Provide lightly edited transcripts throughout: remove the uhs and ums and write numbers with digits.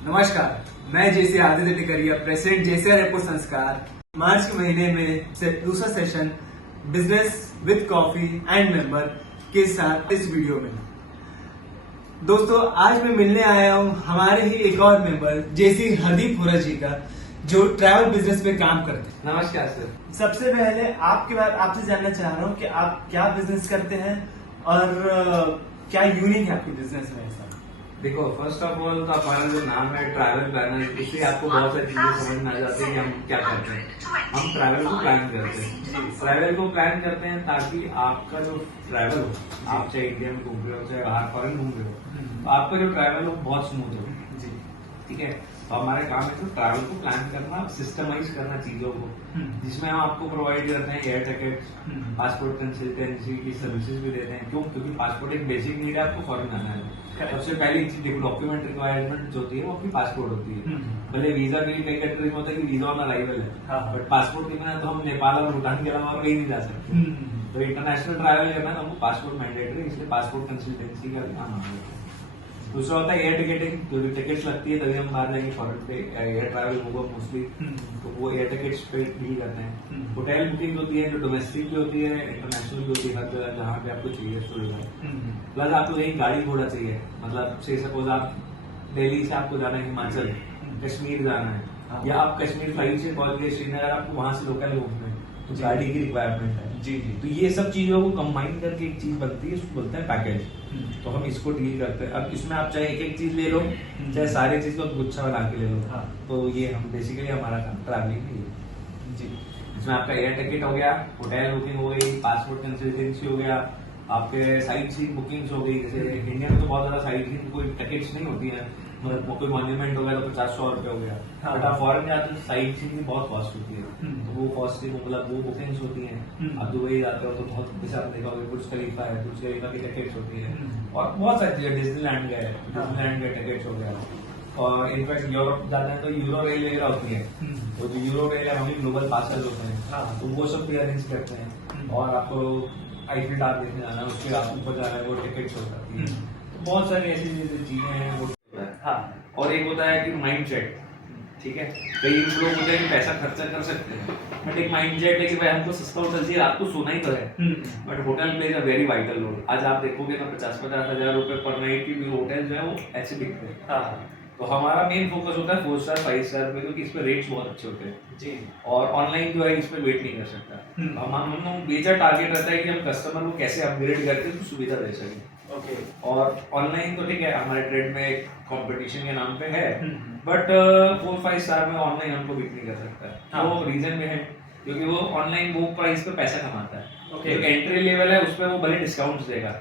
नमस्कार, मैं जेसी आदित्य टिकरिया, प्रेसिडेंट जेसी एयरपोर्ट संस्कार। मार्च के महीने में दूसरा session business with coffee and member के साथ इस वीडियो में। दोस्तों, आज मैं मिलने आया हूं हमारे ही एक और मेंबर जेसी हरदीप हुरा जी का, जो ट्रैवल बिजनेस पे काम करते हैं। नमस्कार सर। सबसे पहले आपसे जानना चाह रहा हूँ कि आप क्या बिजनेस करते हैं और क्या यूनिक है आपके बिजनेस में। ऐसा देखो, फर्स्ट ऑफ ऑल तो हमारा जो नाम है ट्रैवल प्लानर, इससे आपको बहुत सारी चीजें समझ में आ जाती है कि हम क्या करते हैं। हम ट्रैवल को प्लान करते हैं। ट्रैवल को प्लान करते हैं ताकि आपका जो ट्रैवल हो, आप चाहे इंडिया में घूम रहे हो चाहे बाहर फॉरेन घूम रहे हो, तो आपका जो ट्रैवल हो बहुत स्मूथ हो। ठीक है, तो हमारे काम है तो ट्रैवल को प्लान करना, सिस्टमाइज करना चीजों को, जिसमें हम आपको प्रोवाइड करते हैं एयर टिकट, पासपोर्ट कंसल्टेंसी की सर्विसेज भी देते हैं। क्यों? क्योंकि पासपोर्ट एक बेसिक नीड है आपको फॉरेन जाना है। सबसे पहली चीज देखो, डॉक्यूमेंट रिक्वायरमेंट जो होती है वो आपकी पासपोर्ट होती है। भले वीजा के लिए कई कंट्रीज में होता है कि वीजा ऑन अराइवल है, बट पासपोर्ट के बिना तो हम नेपाल और भूटान के अलावा और कहीं नहीं जा सकते। तो इंटरनेशनल ट्रैवल करना तो हमको पासपोर्ट मैंडेटरी, इसलिए पासपोर्ट कंसल्टेंसी का भी काम आता है। दूसरा होता है एयर टिकटिंग, जो टिकट्स लगती है तभी हम बाहर जाएंगे फॉरेन पे, एयर ट्रैवल होगा मोस्टली, तो वो एयर टिकट्स पे डील करते हैं। होटल बुकिंग होती है जो डोमेस्टिक भी होती है, इंटरनेशनल भी होती है, हर जगह जहाँ पे आपको चाहिए सुविधा। प्लस आपको यही गाड़ी घोड़ा चाहिए, मतलब से सपोज आप दिल्ली से आपको जाना है हिमाचल, कश्मीर जाना है, या आप कश्मीर फ्लाइट से पहुंच गए श्रीनगर, आपको वहां से लोकल घूमना है, तो गाड़ी की रिक्वायरमेंट है। जी। तो ये सब चीजों को कंबाइन करके एक चीज बनती है, इसको बोलते हैं पैकेज। तो हम इसको डील करते हैं। अब इसमें आप चाहे एक एक चीज ले लो, चाहे सारी चीज को गुच्छा बना के ले लो। तो ये हम बेसिकली हमारा काम ट्रैवलिंग है। जी। इसमें आपका एयर टिकट हो गया, होटल बुकिंग हो गई, पासपोर्ट कंसल्टेंसी हो गया, आपके साइट सीइंग बुकिंग्स हो गई। जैसे इंडिया में तो बहुत ज्यादा साइट सीइंग कोई टिकट्स नहीं होती है, मतलब कोई मॉन्यूमेंट हो गया तो 50-100 रुपए हो गया। बट आप फॉरेन जाते हो साइट सीइंग की बहुत कॉस्ट होती है, तो वो कॉस्ट मतलब वो बुकिंग्स होती हैं। आप दुबई जाते हो तो बहुत, जैसे आपने देखा होगा बुर्ज खलीफा है, बुर्ज खलीफा की टिकट्स होती है, और बहुत सारी चीजें, डिज्नीलैंड का है, डिज्नीलैंड के टिकट्स हो गया। और इनफैक्ट यूरोप जाते हैं तो यूरो रेल वगैरह होती है, तो जो यूरो रेल है वही ग्लोबल पासेज होते हैं, तो वो सब भी अरेंज करते हैं। और आपको आईफिल टावर देखने जाना है, उसके आप ऊपर जाना है, वो टिकट्स हो जाती है। तो बहुत सारी ऐसी चीजें हैं वो। हाँ, और एक होता है कि माइंड सेट। ठीक है, कई लोग होते हैं कि पैसा खर्चा कर सकते हैं, बट एक माइंड सेट है कि भाई हमको सस्ता होटल चाहिए, रात को सोना ही तो है। But hotel plays a very vital role. आज आप देखोगे ना 50-50 हजार रुपए पर नाइट की भी होटल जो है वो ऐसे बिकते हैं। तो हमारा मेन फोकस होता है 4 स्टार 5 स्टार पे, क्योंकि इस पे रेट्स बहुत अच्छे होते हैं जी। और ऑनलाइन जो है इस पे वेट नहीं कर सकता। हम मेजर टारगेट रहता है कि हम कस्टमर को कैसे अपग्रेड करके उसको सुविधा दे सकें। ओके। और ऑनलाइन तो ठीक है, हमारे ट्रेड में एक कंपटीशन के नाम पे है, बट 4-5 स्टार में ऑनलाइन हमको बीट नहीं कर सकता। वो रीजन में है क्योंकि वो ऑनलाइन वो प्राइस पे पैसा कमाता है। ओके। जो एंट्री लेवल है उस पर वो भले डिस्काउंट देगा,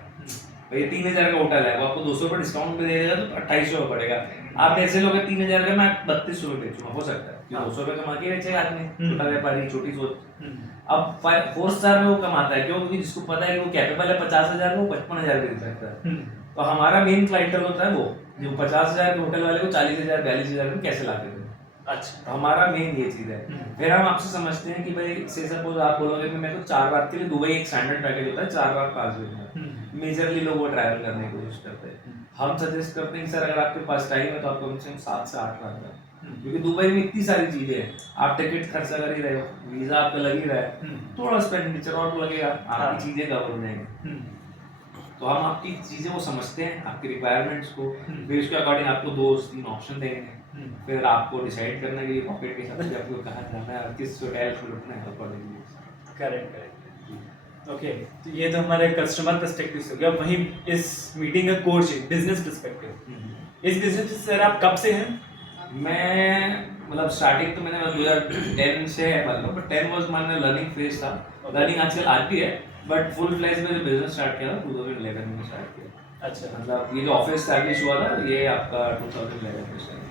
भाई 3000 का होटल है, वो आपको 200 रुपये डिस्काउंट में दे देगा तो 2800 का पड़ेगा। आप ऐसे लोग 3000 का मैं 3200 रुपये बेचूंगा, हो सकता है 200 रुपये कमा के बेचेगा आदमी, छोटा व्यापारी, छोटी सोच। अब 4 स्टार में वो कमाता है, क्यों? क्योंकि जिसको पता है कि वो कैपेबल है 50,000 में, वो 55,000 दे सकता है। तो हमारा मेन क्लाइंटल होता है वो जो 50,000 के होटल वाले को 40,000 42,000 में कैसे लाते थे। अच्छा, तो हमारा मेन ये चीज है। फिर हम आपसे समझते हैं कि भाई से सपोज आप बोलोगे कि मैं तो 4 रात के लिए दुबई, एक स्टैंडर्ड पैकेज होता है 4 रात 5 दिन, मेजरली लोग वो ट्रैवल करने की कोशिश करते हैं। हम सजेस्ट करते हैं कि सर अगर आपके पास टाइम है तो आप कम से कम 7 से 8 रात का, क्योंकि दुबई में इतनी सारी चीजें हैं, आप टिकट खर्चा कर ही रहे हो, वीजा आपका लग ही रहा है, थोड़ा एक्सपेंडिचर और लगेगा, आपकी चीजें कवर हो जाएंगी। तो हम आपकी चीजें वो समझते हैं, आपकी रिक्वायरमेंट्स को, फिर उसके अकॉर्डिंग आपको 2-3 ऑप्शन देंगे। फिर आपको डिसाइड करना है कि पॉकेट के हिसाब से आपको कहाँ जाना है और किस होटल में रुकना है अकॉर्डिंगली। करेक्ट। ओके, तो ये तो हमारे कस्टमर पर्सपेक्टिव से हो गया। वहीं इस मीटिंग का कोर चीज बिजनेस पर्सपेक्टिव। इस बिजनेस से सर आप कब से हैं? मैं मतलब स्टार्टिंग तो मैंने 2010 से है, मतलब but 10 was my learning phase था। लर्निंग आजकल आज भी है, बट फुल फ्लेज में जो बिजनेस स्टार्ट किया 2011 में स्टार्ट किया। अच्छा, मतलब ये जो ऑफिस एस्टैब्लिश हुआ था ये आपका 2011 में स्टार्ट।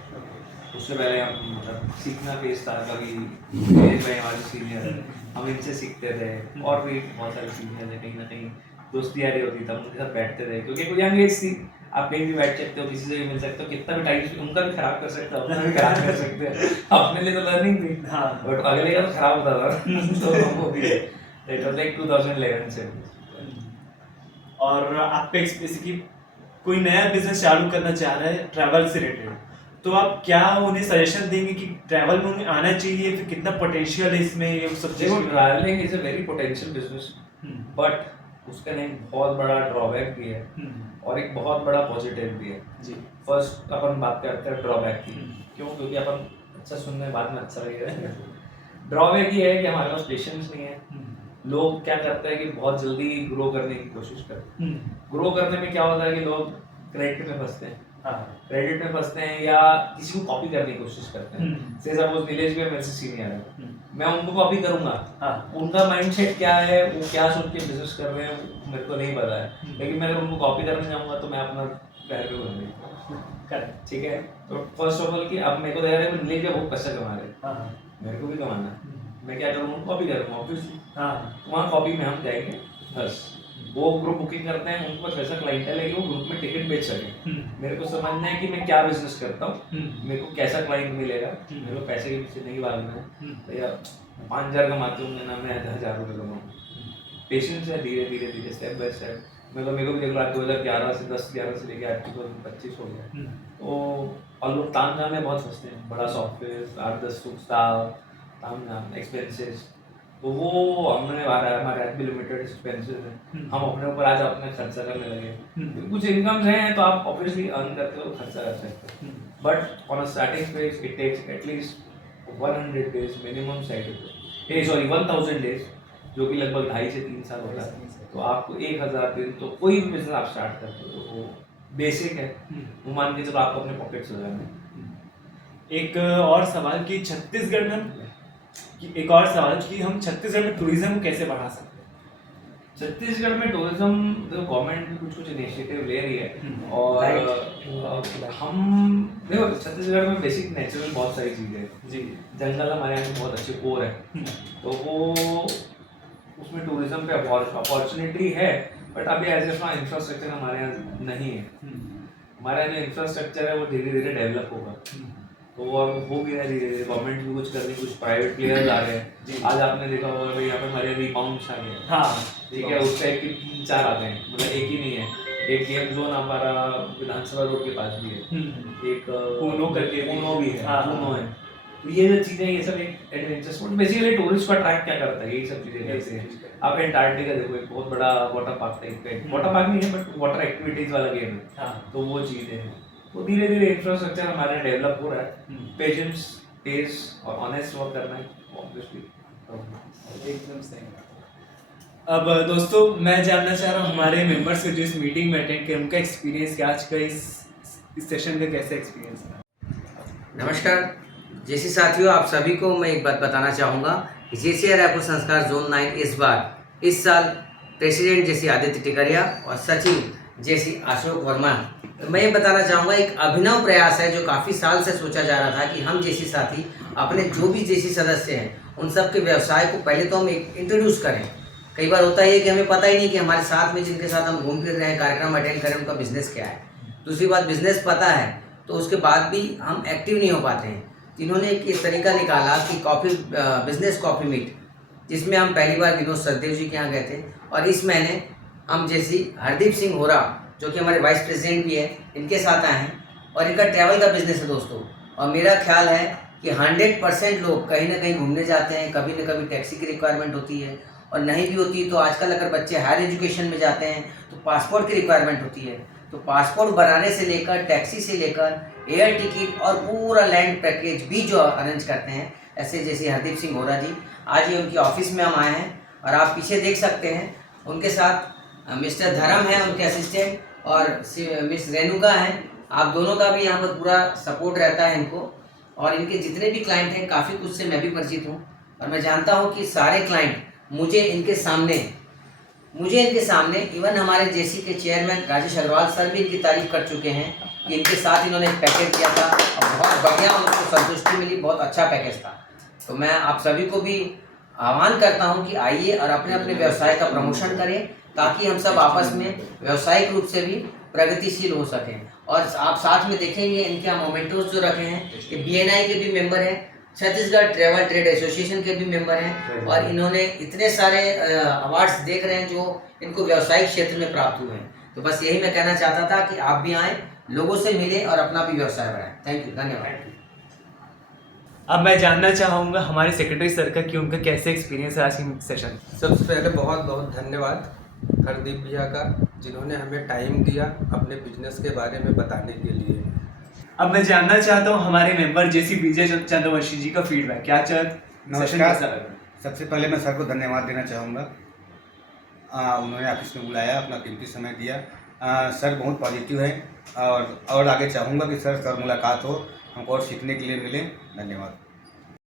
उससे पहले हम मतलब सीखना फेज था, कभी हमारे सीनियर हम इनसे सीखते थे, और भी बहुत सारे सीनियर थे, कहीं ना कहीं दोस्ती यारी होती था, उनके साथ बैठते थे, क्योंकि कोई यंग एज थी, आप कहीं भी बैठ सकते हो, किसी से भी मिल सकते हो, कितना भी टाइम उनका भी खराब कर सकते हो, अपना भी खराब कर सकते हैं। अपने लिए तो लर्निंग थी, बट अगले का तो खराब होता था। तो वो भी इट वाज लाइक 2011 से। और आप पे बेसिकली कोई नया बिजनेस चालू करना चाह रहे हैं ट्रैवल से रिलेटेड, तो आप क्या उन्हें सजेशन देंगे कि ट्रैवल में उन्हें आना चाहिए, फिर कितना पोटेंशियल है इसमें, ये सब देखो चीज़ें? Travelling is a very potential business, but उसका ना एक बहुत बड़ा ड्रॉबैक भी है और एक बहुत बड़ा पॉजिटिव भी है। जी। फर्स्ट अपन बात करते हैं ड्रॉबैक की। हम्म। क्यों? क्योंकि अपन अच्छा सुनने में बाद में अच्छा लगेगा। ड्रॉबैक ये है कि हमारे पास पेशेंस नहीं है। लोग क्या करते हैं कि बहुत जल्दी ग्रो करने की कोशिश करते हैं। ग्रो करने में क्या होता है कि लोग क्रेडिट में फंसते हैं, क्रेडिट में फंसते हैं या किसी को कॉपी करने की कोशिश करते हैं। से सपोज नीलेश भी मेरे से सीनियर है, मैं उनको कॉपी करूंगा, उनका माइंडसेट क्या है, वो क्या सोच के बिजनेस कर रहे हैं मेरे को नहीं पता है, लेकिन मैं अगर उनको कॉपी करने जाऊंगा तो मैं अपना पैर पे करूंगा। ठीक है, तो फर्स्ट ऑफ ऑल कि अब मेरे को देखा है नीलेश का बहुत पैसा कमा रहे हैं, मेरे को भी कमाना है, मैं क्या करूँगा, कॉपी करूँगा ऑब्वियसली। वहाँ कॉपी में हम जाएंगे, बस वो ग्रुप बुकिंग करते हैं, उनको वैसा क्लाइंटल है कि वो ग्रुप में टिकट बेच सके। मेरे को समझना है कि मैं क्या बिजनेस करता हूँ, मेरे को कैसा क्लाइंट मिलेगा, मेरे को पैसे के पीछे नहीं भागना है। भैया 5,000 कमाते होंगे ना, मैं 1,000 रुपये कमाऊँ। पेशेंस है, धीरे धीरे धीरे स्टेप बाय स्टेप। मेरे को भी देख लो, 2011 से 10-11 से लेके आज 2025 हो गया, तो और लोग ताम झाम में बहुत फंसते हैं। बड़ा सॉफ्टवेयर, 8-10 स्टाफ, ताम झाम, एक्सपेंसेस, तो वो हमने हमारे एचबी लिमिटेड एक्सपेंसेस है, हम अपने ऊपर आज अपने खर्चा करने लगे। कुछ इनकम्स हैं तो आप ऑब्वियसली अर्न करते हो, खर्चा कर सकते हो, but on a starting phase it takes at least 100 days minimum cycle, sorry 1000 days, जो कि लगभग 2.5 से 3 साल होता है। तो आपको 1000 दिन, तो कोई भी बिजनेस आप स्टार्ट करते हो तो वो बेसिक है, वो मान के चलो आपको अपने पॉकेट से लगाना। एक और सवाल कि छत्तीसगढ़ में हम छत्तीसगढ़ में टूरिज्म को कैसे बढ़ा सकते हैं? छत्तीसगढ़ में टूरिज्म तो गवर्नमेंट भी कुछ इनिशिएटिव ले रही है, और हम देखो छत्तीसगढ़ में बेसिक नेचुरल बहुत सारी चीज़ें हैं जी। जंगल हमारे यहाँ के बहुत अच्छे कोर है, तो वो उसमें टूरिज्म पे अपॉर्चुनिटी है, बट अभी एज इंफ्रास्ट्रक्चर हमारे यहाँ नहीं है। हमारे यहाँ जो इंफ्रास्ट्रक्चर है वो धीरे धीरे डेवलप होगा, तो वो हो भी रहा है धीरे धीरे। गवर्नमेंट भी कुछ कर रही है, कुछ प्राइवेट प्लेयर्स आ रहे हैं। आज आपने देखा होगा भाई यहाँ पे हमारे रिबाउंड्स आ गए, हाँ ठीक है, उस टाइप के 3-4 आ गए, मतलब एक ही नहीं है। एक गेम जोन हमारा विधानसभा रोड के पास भी है, एक पूनो करके पूनो भी है, पूनो है। तो ये जो चीज़ें, ये सब एक एडवेंचर स्पोर्ट, बेसिकली टूरिस्ट को अट्रैक्ट क्या करता है, यही सब चीज़ें करते हैं। आप एंटार्क्टिका देखो, एक बहुत बड़ा वाटर पार्क टाइप का, वाटर पार्क नहीं है बट वाटर एक्टिविटीज वाला गेम है, तो वो चीज़ें हैं। तो धीरे धीरे इंफ्रास्ट्रक्चर हमारे डेवलप हो रहा है, पेशेंस, पेस और ऑनेस्ट वर्क करना है ऑब्वियसली। एकदम सही। अब दोस्तों मैं जानना चाह रहा हूँ हमारे मेंबर्स से जो इस मीटिंग में अटेंड किए, उनका एक्सपीरियंस क्या, आज का इस सेशन का कैसा एक्सपीरियंस था? नमस्कार जैसी साथियों, आप सभी को मैं एक बात बताना चाहूँगा कि जेसीआई रायपुर संस्कार जोन 9 इस साल प्रेसिडेंट जैसी आदित्य टिकरिया और सचिव जैसी अशोक वर्मा। मैं ये बताना चाहूँगा, एक अभिनव प्रयास है जो काफ़ी साल से सोचा जा रहा था कि हम जैसी साथी अपने जो भी जैसी सदस्य हैं उन सब के व्यवसाय को पहले तो हम इंट्रोड्यूस करें। कई बार होता है कि हमें पता ही नहीं कि हमारे साथ में जिनके साथ हम घूम फिर रहे हैं, कार्यक्रम अटेंड करें, उनका बिजनेस क्या है। दूसरी बात, बिजनेस पता है तो उसके बाद भी हम एक्टिव नहीं हो पाते हैं। इन्होंने एक तरीका निकाला कि बिजनेस कॉफ़ी मीट, जिसमें हम पहली बार विनोद सरदेव जी के यहाँ गए थे, और इस महीने हम जैसी हरदीप सिंह होरा जो कि हमारे वाइस प्रेसिडेंट भी है, इनके साथ आए हैं, और इनका ट्रैवल का बिजनेस है दोस्तों। और मेरा ख्याल है कि 100% लोग कहीं ना कहीं घूमने जाते हैं, कभी ना कभी टैक्सी की रिक्वायरमेंट होती है, और नहीं भी होती तो आजकल अगर बच्चे हायर एजुकेशन में जाते हैं तो पासपोर्ट की रिक्वायरमेंट होती है। तो पासपोर्ट बनाने से लेकर, टैक्सी से लेकर, एयर टिकट और पूरा लैंड पैकेज भी जो अरेंज करते हैं, ऐसे जैसे हरदीप सिंह होरा जी, आज ही उनकी ऑफिस में हम आए हैं, और आप पीछे देख सकते हैं उनके साथ मिस्टर धर्म है उनके असिस्टेंट, और मिस रेणुका हैं। आप दोनों का भी यहाँ पर पूरा सपोर्ट रहता है इनको, और इनके जितने भी क्लाइंट हैं काफ़ी कुछ से मैं भी परिचित हूँ, और मैं जानता हूँ कि सारे क्लाइंट मुझे इनके सामने इवन हमारे जेसी के चेयरमैन राजेश अग्रवाल सर भी इनकी तारीफ कर चुके हैं कि इनके साथ इन्होंने एक पैकेज किया था और बहुत बढ़िया उनको संतुष्टि मिली, बहुत अच्छा पैकेज था। तो मैं आप सभी को भी आह्वान करता हूं कि आइए और अपने अपने व्यवसाय का प्रमोशन करें, ताकि हम सब आपस में व्यावसायिक रूप से भी प्रगतिशील हो सकें। और आप साथ में देखेंगे इनके मोमेंटोज जो रखे हैं कि BNI के भी मेंबर हैं, छत्तीसगढ़ ट्रैवल ट्रेड एसोसिएशन के भी मेंबर हैं, और इन्होंने इतने सारे अवार्ड्स देख रहे हैं जो इनको व्यावसायिक क्षेत्र में प्राप्त हुए हैं। तो बस यही मैं कहना चाहता था कि आप भी आएँ लोगों से मिले और अपना भी व्यवसाय बढ़ाएं। थैंक यू, धन्यवाद। अब मैं जानना चाहूँगा हमारे सेक्रेटरी सर का कि उनका कैसे एक्सपीरियंस है आज की सेशन। सबसे पहले बहुत बहुत धन्यवाद हरदीप भैया का, जिन्होंने हमें टाइम दिया अपने बिजनेस के बारे में बताने के लिए। अब मैं जानना चाहता हूँ हमारे मेंबर जैसी विजय चंद्रवंशी जी का फीडबैक क्या सेशन कैसा लगा? सबसे पहले मैं सर को धन्यवाद देना चाहूँगा। उन्होंने ऑफिस में बुलाया, अपना कीमती समय दिया। सर बहुत पॉजिटिव है और आगे चाहूँगा कि सर मुलाकात हो, हमको और सीखने के लिए मिले। धन्यवाद।